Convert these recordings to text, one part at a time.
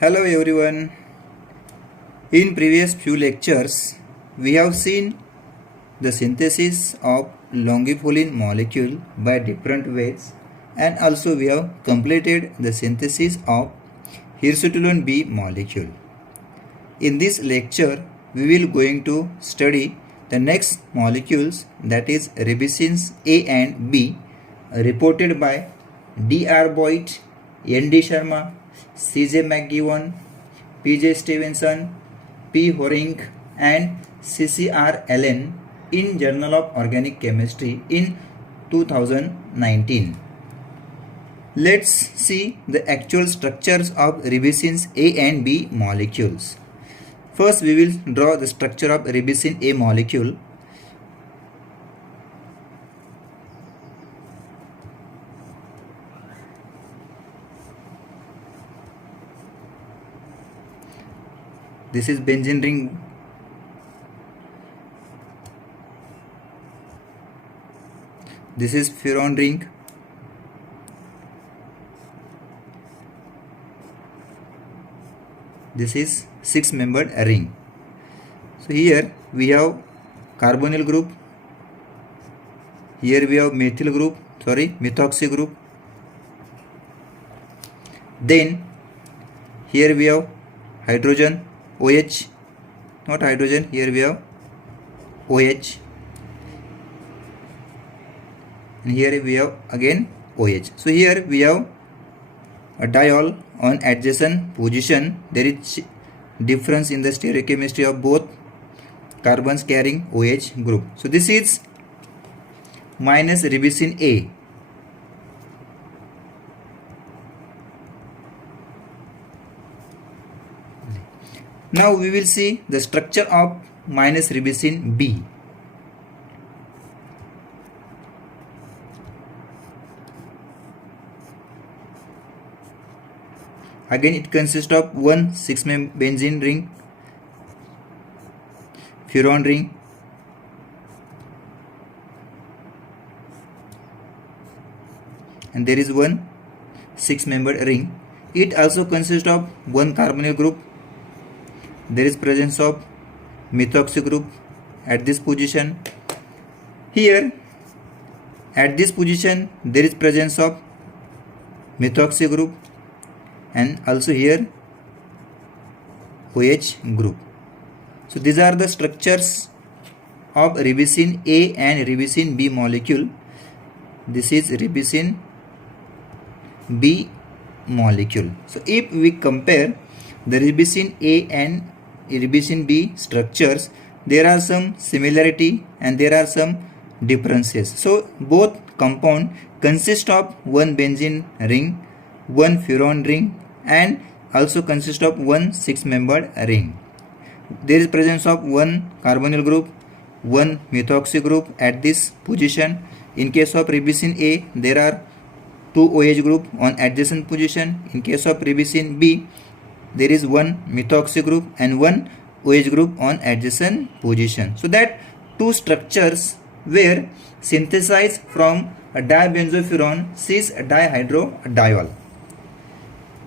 Hello everyone. In previous few lectures, we have seen the synthesis of longipholin molecule by different ways, and also we have completed the synthesis of hirsutolone B molecule. In this lecture, we will going to study the next molecules, that is ribosins A and B, reported by D.R. Boyd, N.D. Sharma, C.J. McGeown, P.J. Stevenson, P. Horing and C.C.R. Allen in Journal of Organic Chemistry in 2019. Let's see the actual structures of ribosins A and B molecules. First, we will draw the structure of ribosin A molecule. This is benzene ring. This is furan ring. This is six-membered ring. So here we have carbonyl group. Here we have methoxy group. Then here we have hydrogen, OH, not hydrogen, here we have OH, and here we have again OH. So here we have a diol on adjacent position. There is difference in the stereochemistry of both carbons carrying OH group. So this is minus ribosin A. Now we will see the structure of minus ribosin B. Again, it consists of one 6-membered benzene ring, furan ring, and there is one 6-membered ring. It also consists of one carbonyl group. There is presence of methoxy group at this position. Here, at this position, there is presence of methoxy group, and also here OH group. So these are the structures of ribosin A and ribosin B molecule. This is ribosin B molecule. So if we compare the ribosin A and ribosin B structures, there are some similarity and there are some differences. So both compound consist of one benzene ring, one furan ring, and also consist of one 6-membered ring. There is presence of one carbonyl group, one methoxy group at this position. In case of ribosin A, there are two OH group on adjacent position. In case of ribosin B, there is one methoxy group and one OH group on adjacent position. So that two structures were synthesized from a dibenzofuran cis dihydrodiol.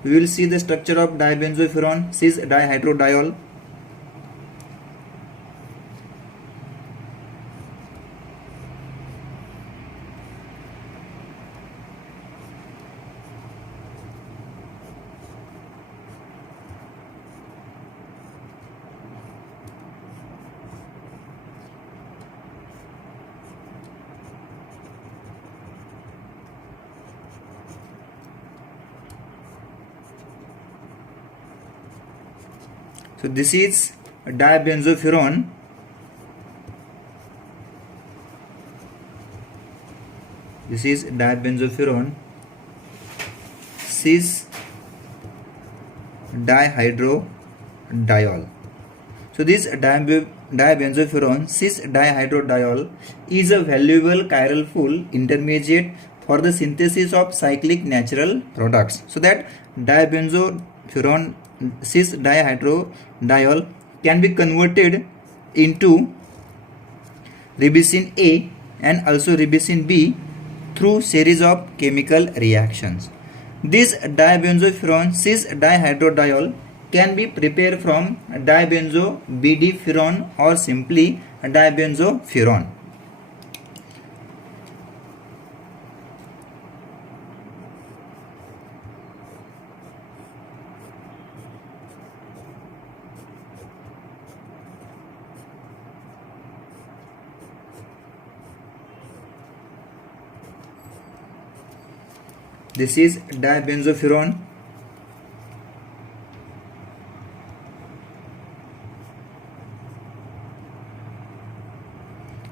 We will see the structure of dibenzofuran cis dihydrodiol. So this is dibenzofuran. This is dibenzofuran cis dihydrodiol. So this dibenzofuran cis dihydrodiol is a valuable chiral pool intermediate for the synthesis of cyclic natural products. So that dibenzofuran cis dihydrodiol can be converted into ribosin A and also ribosin B through series of chemical reactions. This dibenzofuran cis dihydrodiol can be prepared from dibenzo BD-furan or simply dibenzofuran. This is dibenzofuran.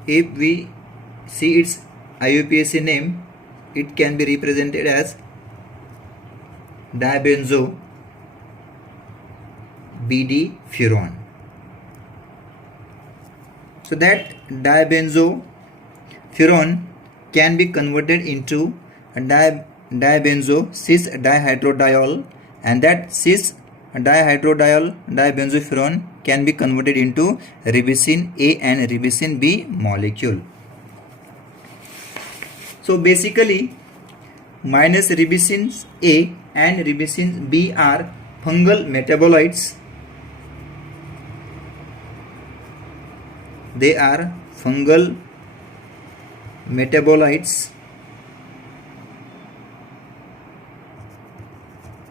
If we see its IUPAC name, it can be represented as dibenzo BD-furan. So that dibenzofuran can be converted into dibenzo cis dihydrodiol, and that cis dihydrodiol dibenzofuran can be converted into ribosine A and ribosine B molecule. So basically, minus ribosine A and ribosine B are fungal metabolites. They are fungal metabolites.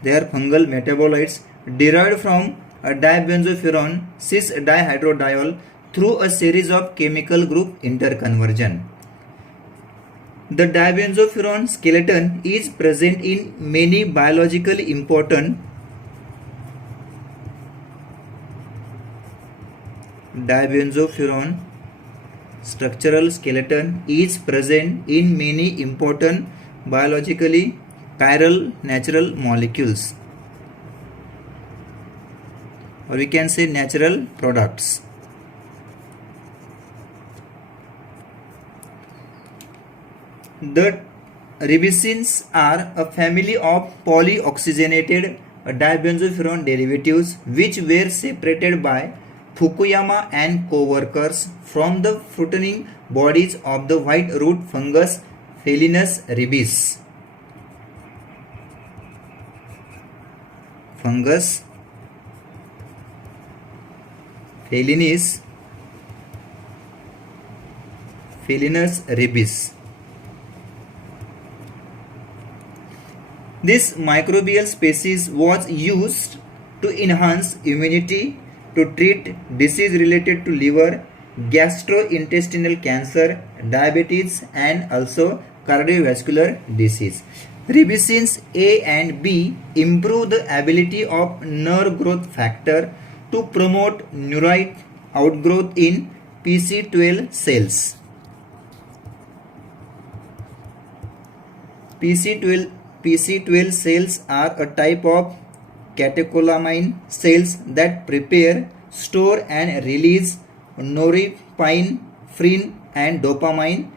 They are fungal metabolites derived from a dibenzofuran cis dihydrodiol through a series of chemical group interconversion. The dibenzofuran skeleton is present in many biologically important dibenzofuran structural skeleton is present in many important biologically chiral natural molecules, or we can say natural products. The ribosines are a family of polyoxygenated dibenzofuran derivatives which were separated by Fukuyama and co-workers from the fruiting bodies of the white root fungus Felinus ribis. Fungus Felinus ribis. This microbial species was used to enhance immunity, to treat disease related to liver, gastrointestinal cancer, diabetes, and also cardiovascular disease. Ribosines A and B improve the ability of nerve growth factor to promote neurite outgrowth in PC12 cells. PC12 cells are a type of catecholamine cells that prepare, store and release norepinephrine and dopamine